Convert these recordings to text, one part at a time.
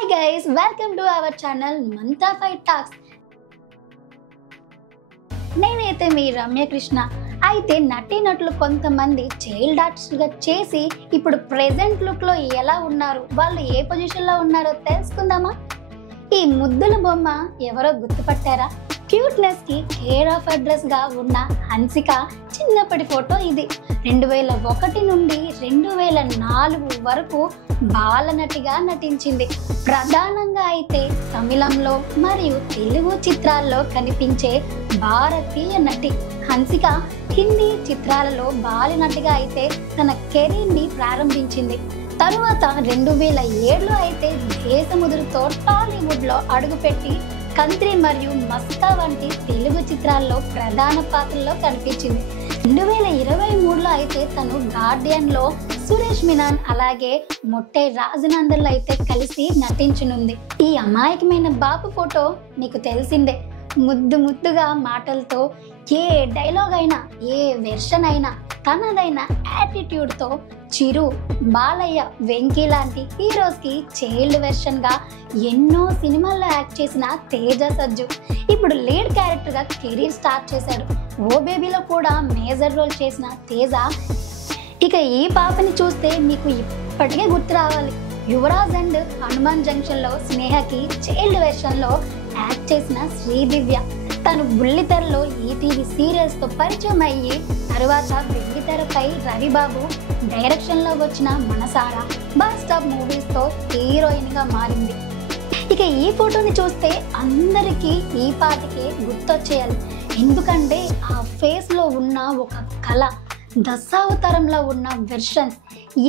Hi guys, welcome to our channel Manta Fight Talks. నేనైతే మీ రమ్య కృష్ణ. అయితే నటీనటులు కొంతమంది చైల్డ్ ఆర్టిస్ట్గా చేసి ఇప్పుడు ప్రెజెంట్ లుక్లో ఎలా ఉన్నారు, వాళ్ళు ఏ పొజిషన్లో ఉన్నారో తెలుసుకుందామా? ఈ ముద్దుల బొమ్మ ఎవరో గుర్తుపట్టారా? క్యూట్నెస్కి కేర్ ఆఫ్ అడ్రస్గా ఉన్న హన్సిక చిన్నప్పటి ఫోటో ఇది. 2001 నుండి 2004 వరకు బాలనటిగా నటించింది. ప్రధానంగా అయితే తమిళంలో మరియు తెలుగు చిత్రాల్లో కనిపించే భారతీయ నటి హన్సిక హిందీ చిత్రాలలో బాలనటిగా అయితే తన కెరీర్ని ప్రారంభించింది. తరువాత 2007లో అయితే దేశముదురుతో టాలీవుడ్లో అడుగుపెట్టి కంత్రి మరియు మస్కా వంటి తెలుగు చిత్రాల్లో ప్రధాన పాత్రలో కనిపించింది. 2023లో అయితే తను గార్డియన్లో సురేష్ మీనన్ అలాగే మొట్టై రాజనందర్లో అయితే కలిసి నటించనుంది. ఈ అమాయకమైన బాబు ఫోటో మీకు తెలిసిందే. ముద్దుగా మాటలతో ఏ డైలాగ్ అయినా ఏ వెర్షన్ అయినా తనదైన యాటిట్యూడ్తో చిరు, బాలయ్య, వెంకీ లాంటి హీరోస్కి చైల్డ్ వెర్షన్గా ఎన్నో సినిమాల్లో యాక్ట్ చేసిన తేజ సజ్జు ఇప్పుడు లీడ్ క్యారెక్టర్గా కెరీర్ స్టార్ట్ చేశాడు. ఓ బేబీలో కూడా మేజర్ రోల్ చేసిన తేజ ఇక ఈ పాపని చూస్తే మీకు ఇప్పటికే గుర్తు రావాలి. యువరాజ్ అండ్ హనుమాన్ జంక్షన్లో స్నేహకి చైల్డ్ వెర్షన్లో యాక్ట్ చేసిన శ్రీదివ్య. తను బుల్లితెరలో ఈటీవీ సీరియల్స్తో పరిచయం అయ్యి తరువాత వెండితెరపై రవిబాబు డైరెక్షన్లో వచ్చిన మనసారా, బస్ స్టాప్ మూవీస్తో హీరోయిన్గా మారింది. ఇక ఈ ఫోటోని చూస్తే అందరికీ ఈ పాటికే గుర్తొచ్చేయాలి. ఎందుకంటే ఆ ఫేస్లో ఉన్న ఒక కళ, దశావతారంలో ఉన్న వెర్షన్స్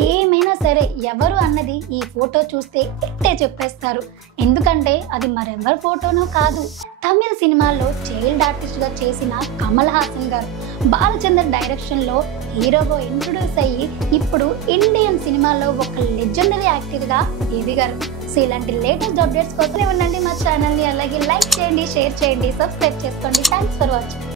ఏమైనా సరే ఎవరు అన్నది ఈ ఫోటో చూస్తే ఇట్టే చెప్పేస్తారు. ఎందుకంటే అది మరెవరి ఫోటోనో కాదు, తమిళ సినిమాల్లో చైల్డ్ ఆర్టిస్ట్గా చేసిన కమల్ హాసన్ గారు. బాలచందర్ డైరెక్షన్లో హీరోగా ఇంట్రొడ్యూస్ అయ్యి ఇప్పుడు ఇండియన్ సినిమాలో ఒక లెజెండరీ యాక్టర్గా ఎదిగారు. సో ఇలాంటి లేటెస్ట్ అప్డేట్స్ కోసం ఉండండి మా ఛానల్ని. అలాగే లైక్ చేయండి, షేర్ చేయండి, సబ్స్క్రైబ్ చేసుకోండి. Thanks for watching.